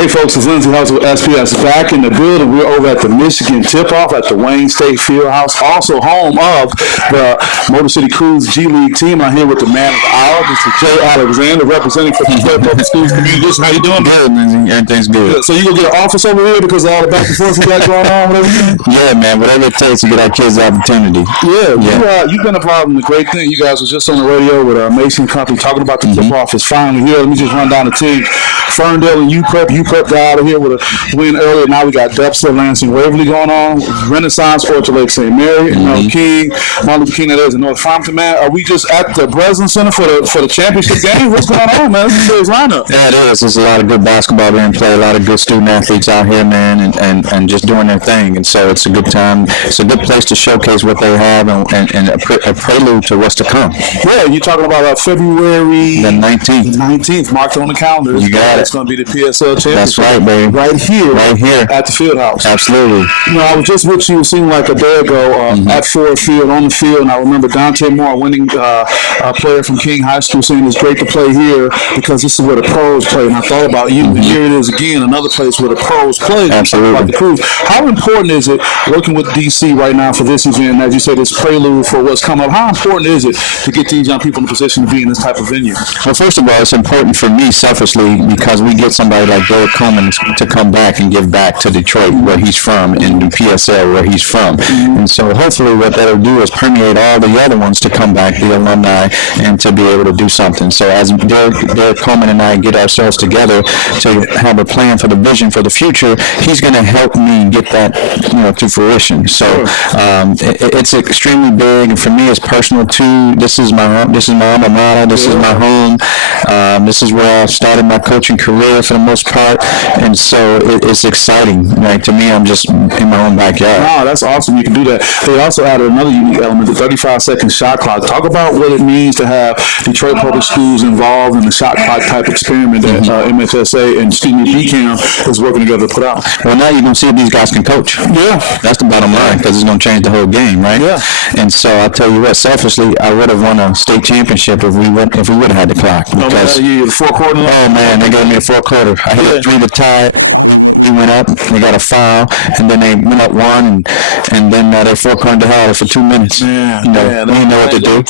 Hey folks, it's Lindsey House with SPS back in the building. We're over at the Michigan Tip-Off at the Wayne State Fieldhouse, also home of the Motor City Cruise G League team. I'm here with the man of the hour, Mr. Jay Alexander, representing for the Detroit Public Schools community. How you doing? Good, Lindsey. Everything's good. So you gonna get an office over here because of all the back and forth we got going on with everything? Yeah, man. Whatever it takes to get our kids the opportunity. Yeah. You've been involved in the great thing. You guys was just on the radio with Mason Company talking about the Tip-Off is finally here. Let me just run down the team. Ferndale and UPrep got out of here with a win earlier. Now we got Deptford, Lansing, Waverly going on. Renaissance, Orchard Lake, St. Mary, King, Martin Luther King, that is in North Frampton, man. Are we just at the Breslin Center for the championship game? What's going on, man? This is today's lineup. Yeah, it is. There's a lot of good basketball being played, a lot of good student athletes out here, man, and just doing their thing. And so it's a good time. It's a good place to showcase what they have and a prelude to what's to come. Yeah, you're talking about February the 19th. The 19th, marked on the calendar. You got it. It's going to be the PSL championship. That's right, baby. Right here at the Fieldhouse. Absolutely. You know, I was just with you, it seemed like a day ago, at Ford Field, on the field, and I remember Dante Moore, winning player from King High School, saying it's great to play here because this is where the pros play. And I thought about you, and here it is again, another place where the pros play. Absolutely. About the Cruise. How important is it working with DC right now for this event, and as you said, this prelude for what's coming up? How important is it to get these young people in a position to be in this type of venue? Well, first of all, it's important for me selfishly because we get somebody like Derek Coleman to come back and give back to Detroit, where he's from, and the PSL, where he's from. And so hopefully what that'll do is permeate all the other ones to come back, the alumni, and to be able to do something. So as Derek Coleman and I get ourselves together to have a plan for the vision for the future, he's going to help me get that, to fruition. So it's extremely big, and for me, it's personal too. This is my alma mater. This is my home. This is where I started my coaching career for the most part, and so it's exciting. Like, to me, I'm just in my own backyard. Wow, that's awesome. You can do that. They also added another unique element, the 35-second shot clock. Talk about what it means to have Detroit Public Schools involved in the shot clock type experiment that MHSA and BCAM is working together to put out. Well, now you're going to see if these guys can coach. Yeah. That's the bottom line, because it's going to change the whole game, right? Yeah. And so I'll tell you what, selfishly, I would have won a state championship if we would have had the clock. Because, the fourth quarter? Oh, man, they gave me a fourth quarter. I hit a 3 to tie. They went up, they got a foul, and then they went up one, and then they four-cornered the hell for 2 minutes. Yeah, we didn't know what to do.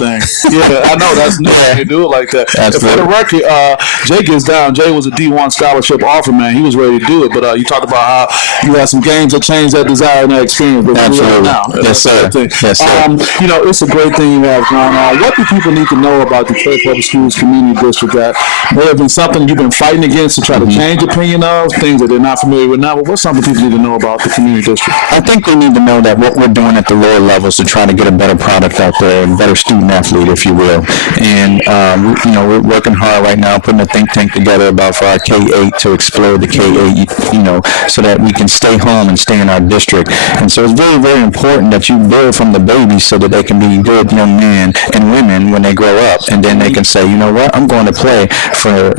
Yeah, I know, that's new. They do it like that. And for the record, Jay gets down. Jay was a D1 scholarship offer, man. He was ready to do it, but you talked about how you had some games that changed that desire and that experience. But absolutely. Now. Yes, sir. Yes, sir. It's a great thing you have going on. What do people need to know about the Detroit Public Schools Community District that may have been something you've been fighting against to try to change opinion of, things that they're not familiar with now? But what's something people need to know about the community district? I think they need to know that what we're doing at the lower levels to try to get a better product out there, a better student athlete, if you will. And we're working hard right now, putting a think tank together about for our K-8 to explode the K-8, so that we can stay home and stay in our district. And so it's very, very important that you build from the babies so that they can be good young men and women when they grow up, and then they can say, you know what, I'm going to play for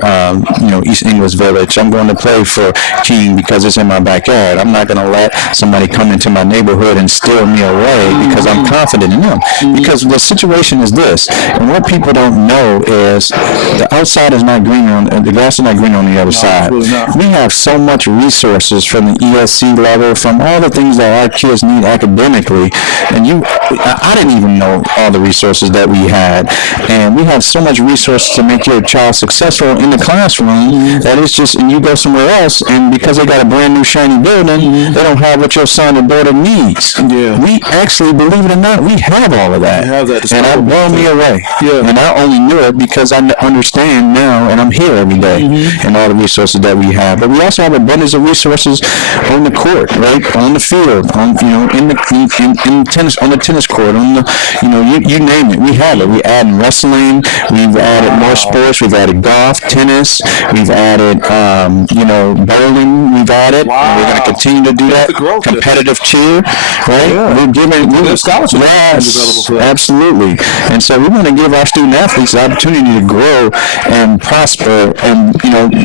East English Village. I'm going to play for King because it's in my backyard. I'm not going to let somebody come into my neighborhood and steal me away because I'm confident in them. Because the situation is this, and what people don't know is the outside is not green the grass is not green on the other side. We have so much resources from the ESC level, from all the things that our kids need academically, and I didn't even know all the resources that we had, and we have so much resources to make your child successful in the classroom that it's just, and you go somewhere else, and because they got a brand new shiny building, they don't have what your son or daughter needs. Yeah. We actually, believe it or not, we have all of that. We have that, and that blew me away. Yeah. And I only knew it because I understand now, and I'm here every day, and all the resources that we have. But we also have abundance of resources on the court, right, on the field, on in tennis, on the tennis court, on the you name it, we have it. We added wrestling, we've added more sports, we've added golf, tennis, we've added bowling, we've got it. Wow. And we're going to continue to do that. Competitive cheer, right? Yeah. We're giving scholarships. Yes, absolutely. And so we want to give our student athletes the opportunity to grow and prosper, and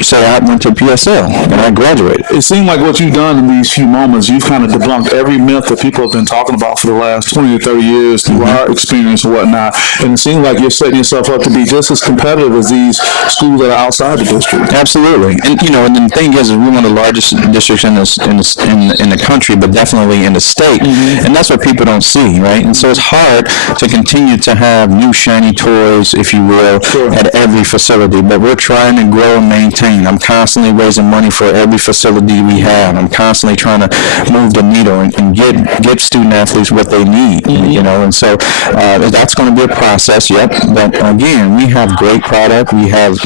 say I went to PSL and I graduated. It seemed like what you've done in these few moments, you've kind of debunked every myth that people have been talking about for the last 20 to 30 years through our experience and whatnot. And it seems like you're setting yourself up to be just as competitive as these schools that are outside the district. Absolutely. And and the thing is we're one of the largest districts in the country, but definitely in the state. And that's what people don't see, right? And so it's hard to continue to have new shiny toys, if you will, at every facility. But we're trying to grow and maintain. I'm constantly raising money for every facility we have. I'm constantly trying to move the needle and get student athletes what they need, and so that's going to be a process, but again, we have great product, we have,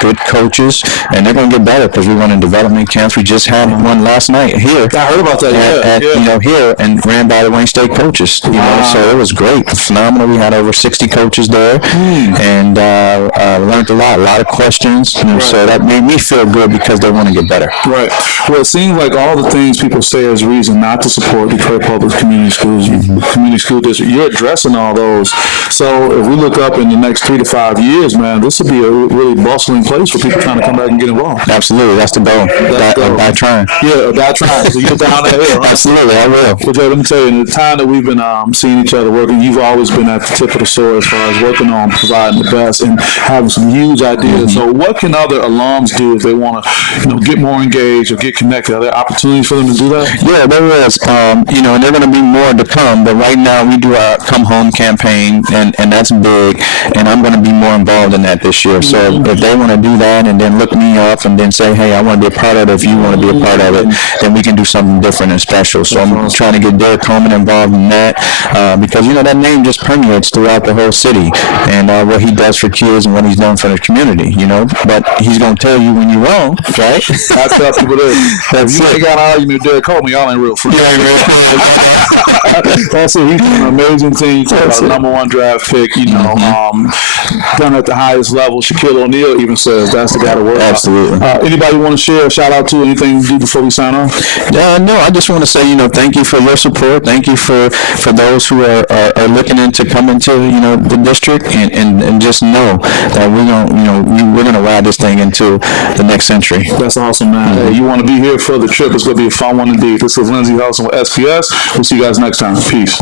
good coaches, and they're going to get better because we're running development camps. We just had one last night here. I heard about that, here, and ran by the Wayne State coaches, so it was great, phenomenal. We had over 60 coaches there, and learned a lot of questions, so that made me feel good because they want to get better. Right. Well, it seems like all the things people say as reason not to support Detroit Public Community Schools, community school district, you're addressing all those. So if we look up in the next 3 to 5 years, man, this will be a really bustling place for people trying to come back and get involved. Absolutely. That's the goal. Die trying. Yeah, die trying. So you're down that hill. Huh? Absolutely, I will. But Jay, let me tell you, in the time that we've been seeing each other working, you've always been at the tip of the sword as far as working on providing the best and having some huge ideas. So what can other alums do if they want to, get more engaged or get connected? Are there opportunities for them to do that? Yeah, there is. And there are going to be more to come. But right now, we do our Come Home campaign, and that's big. And I'm going to be more involved in that this year. So if they want to do that and then look me up and then say, hey, I want to be a part of it. If you want to be a part of it, then we can do something different and special. So I'm trying to get Derek Coleman involved in that because, that name just permeates throughout the whole city, and what he does for kids and what he's done for the community, But he's going to tell you when you're wrong, right? I tell people this. If you ain't got an argument with Derek Coleman, y'all ain't real friends. That's it. He's an amazing team. Number one draft pick, done at the highest level. Shaquille O'Neal even says that's the guy to work. Absolutely. Anybody want to share a shout out to anything to do before we sign off? No, I just want to say, thank you for your support. Thank you for those who are looking into coming to, the district, and just know that we're going to ride this thing into the next century. That's awesome, man. Hey, you want to be here for the trip? It's going to be a fun one indeed. This is Lindsey Hudson with SPS. We'll see you guys next time. Peace.